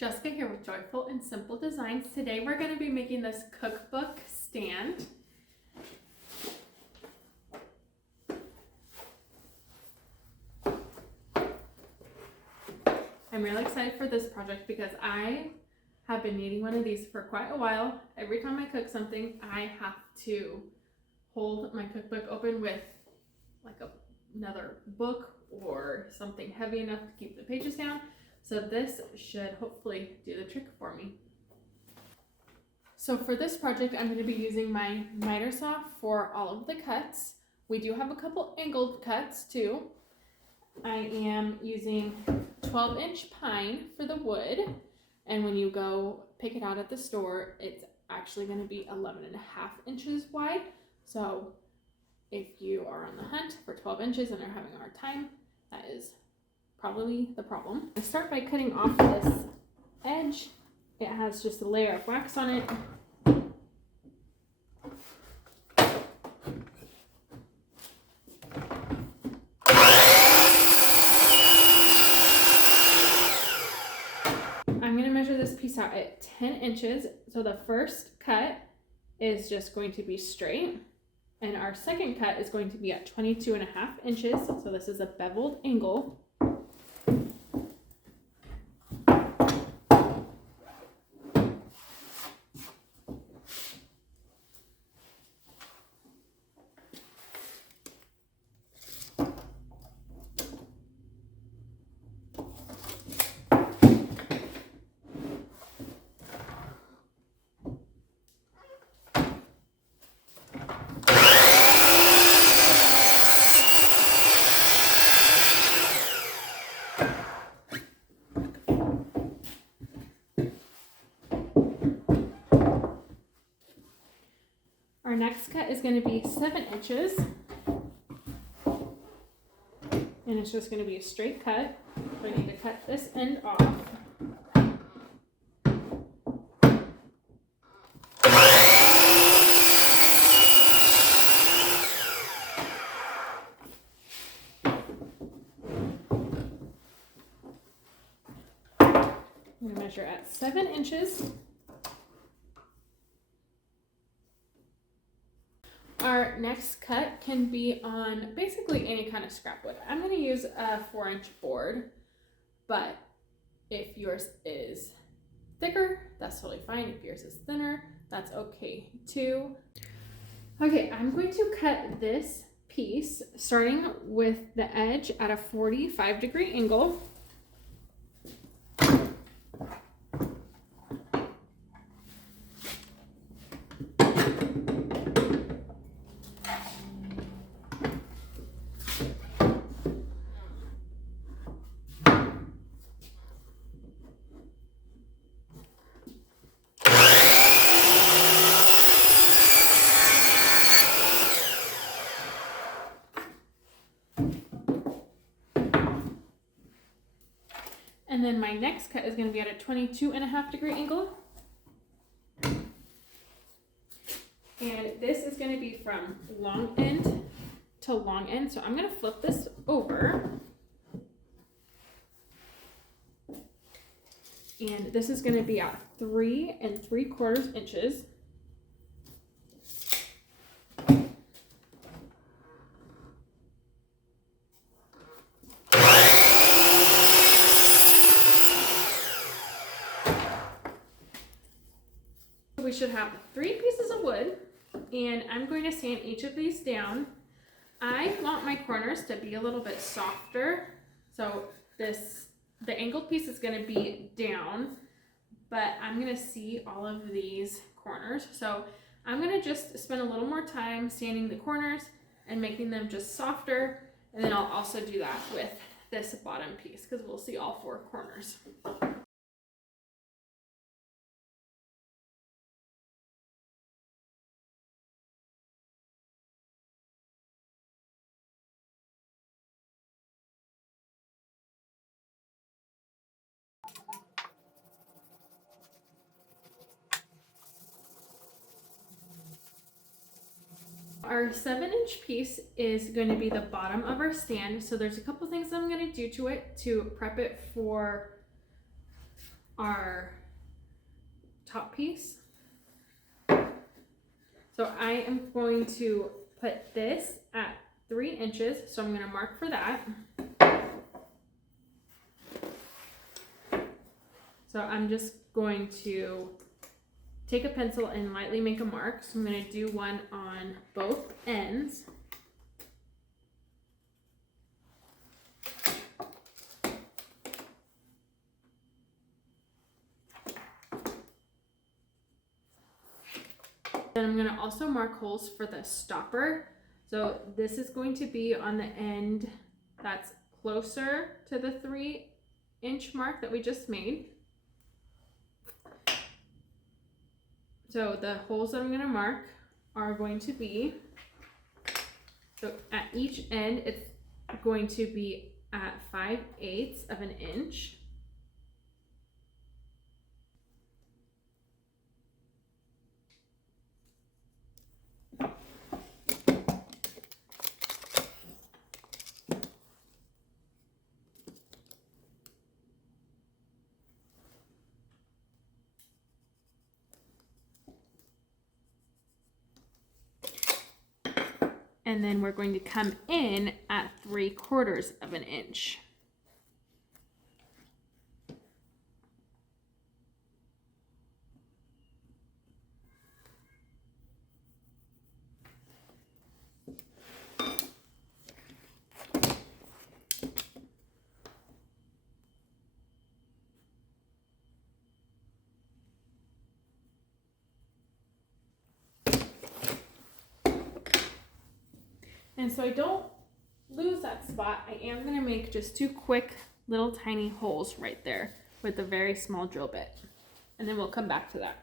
Jessica here with Joyful and Simple Designs. Today we're going to be making this cookbook stand. I'm really excited for this project because I have been needing one of these for quite a while. Every time I cook something, I have to hold my cookbook open with like another book or something heavy enough to keep the pages down. So this should hopefully do the trick for me. So for this project, I'm going to be using my miter saw for all of the cuts. We do have a couple angled cuts too. I am using 12-inch pine for the wood, and when you go pick it out at the store, it's actually going to be 11.5 inches wide. So if you are on the hunt for 12 inches and are having a hard time, that is probably the problem. I start by cutting off this edge. It has just a layer of wax on it. I'm going to measure this piece out at 10 inches. So the first cut is just going to be straight, and our second cut is going to be at 22.5 inches. So this is a beveled angle. Our next cut is going to be 7 inches, and it's just going to be a straight cut. I need to cut this end off. I'm going to measure at 7 inches. Our next cut can be on basically any kind of scrap wood. I'm going to use a 4-inch board, but if yours is thicker, that's totally fine. If yours is thinner, that's okay too. Okay, I'm going to cut this piece starting with the edge at a 45-degree angle. And then my next cut is going to be at a 22.5-degree angle. And this is going to be from long end to long end. So I'm going to flip this over. And this is going to be at 3 3/4 inches. We should have 3 pieces of wood, and I'm going to sand each of these down. I want my corners to be a little bit softer, so the angled piece is going to be down, but I'm going to see all of these corners. So I'm going to just spend a little more time sanding the corners and making them just softer, and then I'll also do that with this bottom piece because we'll see all 4 corners. Our 7-inch piece is going to be the bottom of our stand. So there's a couple things I'm going to do to it to prep it for our top piece. So I am going to put this at 3 inches, so I'm going to mark for that. So I'm just going to take a pencil and lightly make a mark. So I'm going to do one on both ends. Then I'm going to also mark holes for the stopper. So this is going to be on the end that's closer to the 3-inch mark that we just made. So the holes that I'm going to mark are going to be, so at each end it's going to be at 5/8 of an inch. And then we're going to come in at 3/4 of an inch. And so I don't lose that spot, I am going to make just 2 quick little tiny holes right there with a very small drill bit. And then we'll come back to that.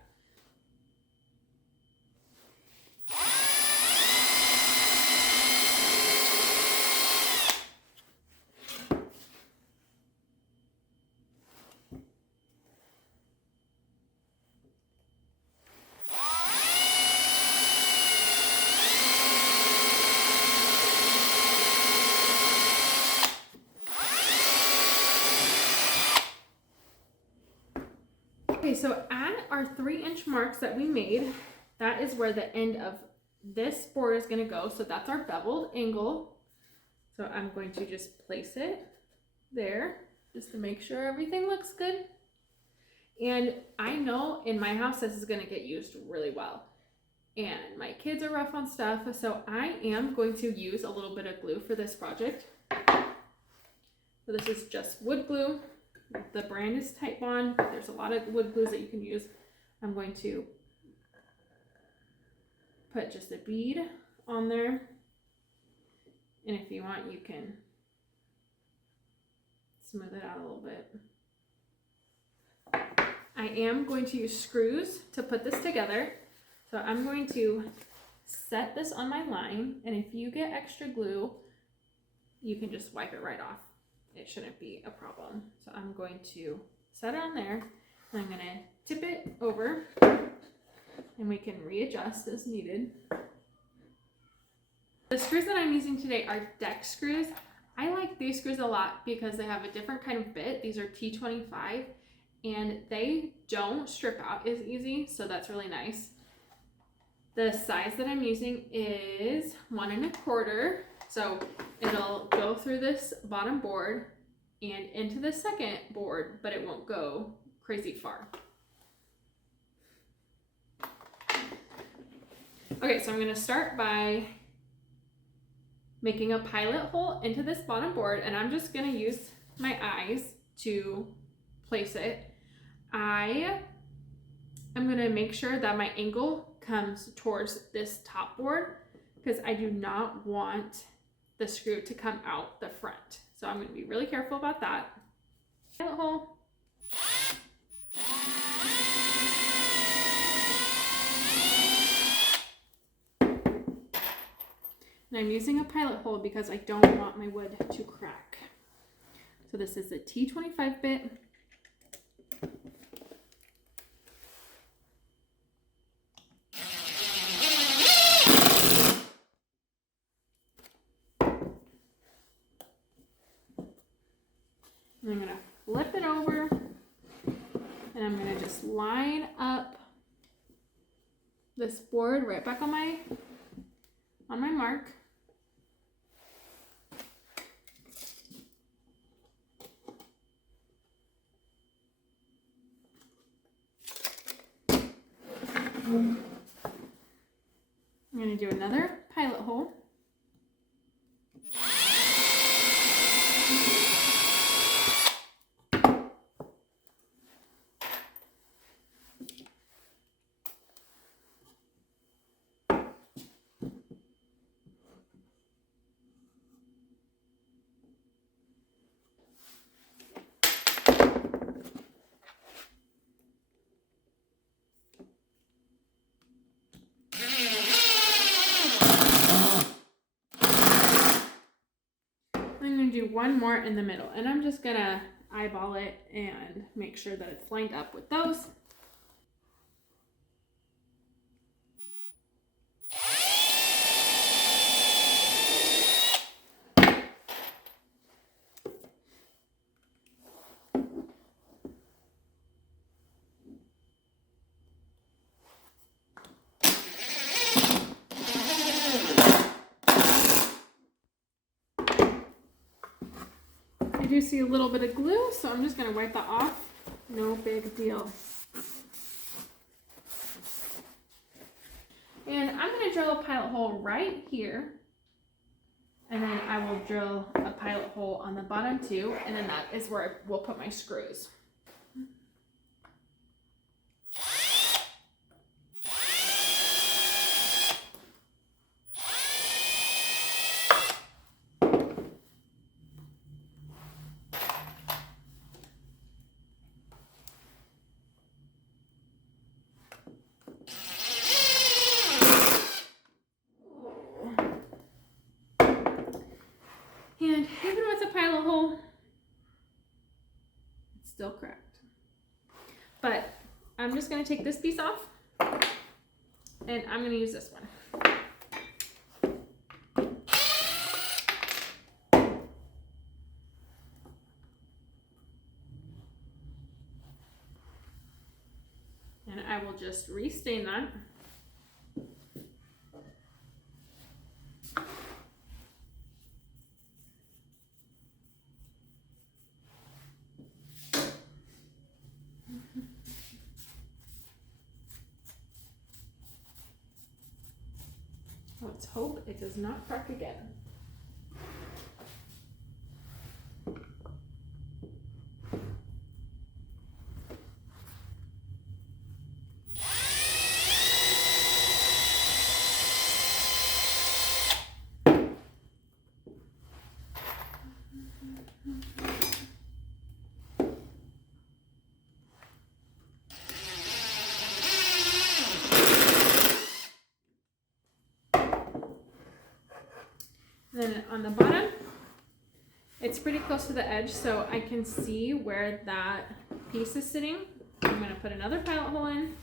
Okay, so at our 3-inch marks that we made, that is where the end of this board is going to go. So that's our beveled angle. So I'm going to just place it there just to make sure everything looks good. And I know in my house this is going to get used really well. And my kids are rough on stuff, so I am going to use a little bit of glue for this project. So this is just wood glue. The brand is Type Bond. There's a lot of wood glues that you can use. I'm going to put just a bead on there. And if you want, you can smooth it out a little bit. I am going to use screws to put this together. So I'm going to set this on my line, and if you get extra glue, you can just wipe it right off. It shouldn't be a problem. So I'm going to set it on there, and I'm going to tip it over, and we can readjust as needed. The screws that I'm using today are deck screws. I like these screws a lot because they have a different kind of bit. These are T25, and they don't strip out as easy, so that's really nice. The size that I'm using is 1 1/4. So it'll go through this bottom board and into the second board, but it won't go crazy far. Okay, so I'm going to start by making a pilot hole into this bottom board, and I'm just going to use my eyes to place it. I am going to make sure that my angle comes towards this top board because I do not want the screw to come out the front. So I'm going to be really careful about that. Pilot hole. And I'm using a pilot hole because I don't want my wood to crack. So this is a T25 bit. I'm going to flip it over, I'm gonna just line up this board right back on my mark. I'm going to do another pilot hole. I'm going to do one more in the middle, and I'm just going to eyeball it and make sure that it's lined up with those. I do see a little bit of glue, so I'm just going to wipe that off. No big deal. And I'm going to drill a pilot hole right here. And then I will drill a pilot hole on the bottom too. And then that is where I will put my screws. And even with a pilot hole, it's still cracked. But I'm just going to take this piece off, and I'm going to use this one. And I will just restain that. Let's hope it does not crack again. Then on the bottom, it's pretty close to the edge, so I can see where that piece is sitting. I'm going to put another pilot hole in.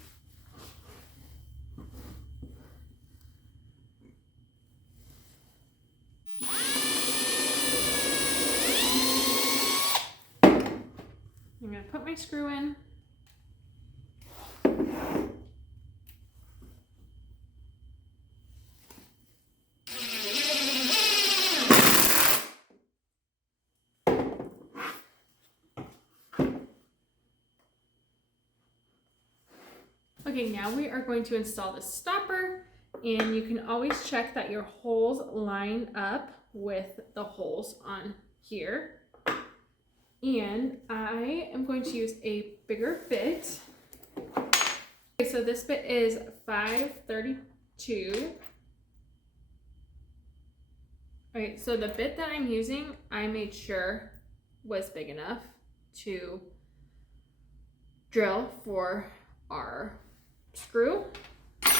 I'm going to put my screw in. Okay, now we are going to install the stopper, and you can always check that your holes line up with the holes on here. And I am going to use a bigger bit. Okay, so this bit is 532. Okay, so the bit that I'm using, I made sure was big enough to drill for our screw. So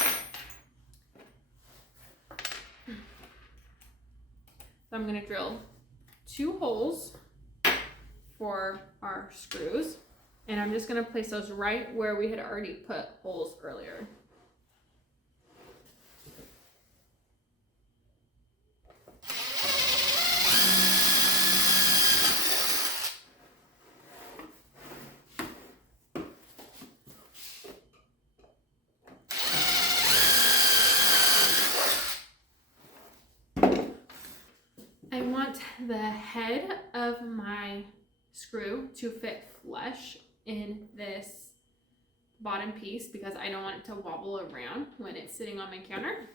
I'm going to drill 2 holes for our screws, and I'm just going to place those right where we had already put holes earlier. head of my screw to fit flush in this bottom piece because I don't want it to wobble around when it's sitting on my counter.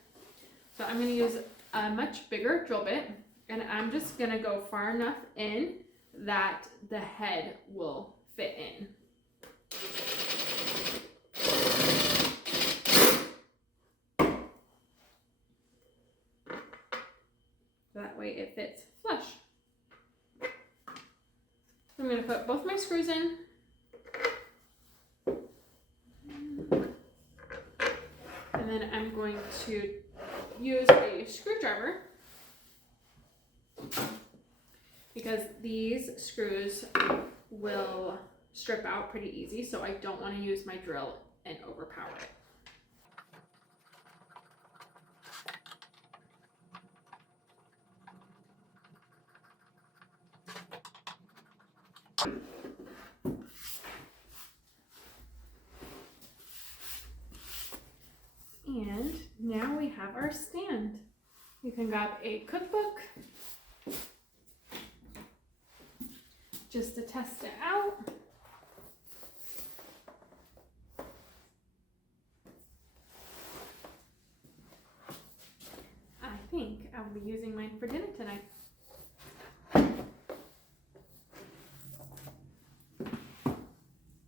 So I'm going to use a much bigger drill bit, and I'm just going to go far enough in that the head will fit in. So that way it fits flush. So I'm going to put both my screws in. And then I'm going to use a screwdriver because these screws will strip out pretty easy, so I don't want to use my drill and overpower it. And now we have our stand. You can grab a cookbook just to test it out. I think I'll be using mine for dinner tonight.